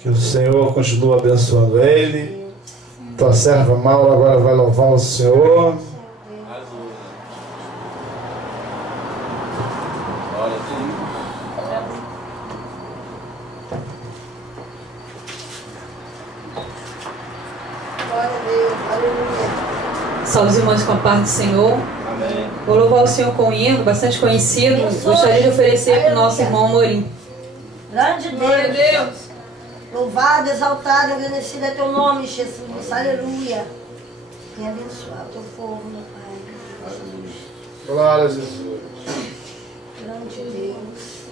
Que o Senhor continue abençoando ele. Tua serva Maura agora vai louvar o Senhor. Salve os irmãos com a paz do Senhor. Amém. Vou louvar o Senhor com um hino bastante conhecido. Gostaria de oferecer para o nosso irmão Amorim. Grande Deus. Louvado, exaltado, agradecido é teu nome, Jesus. Aleluia. E abençoar o teu povo, meu Pai. Glória a Jesus. Grande Deus.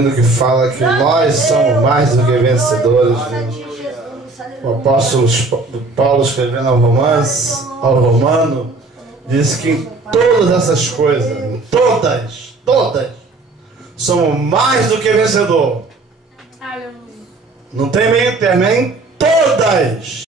hino que fala que nós somos mais do que vencedores. O apóstolo Paulo, escrevendo ao Romano, diz que em todas essas coisas, todas, somos mais do que vencedor. Não tem meio termo, é em todas.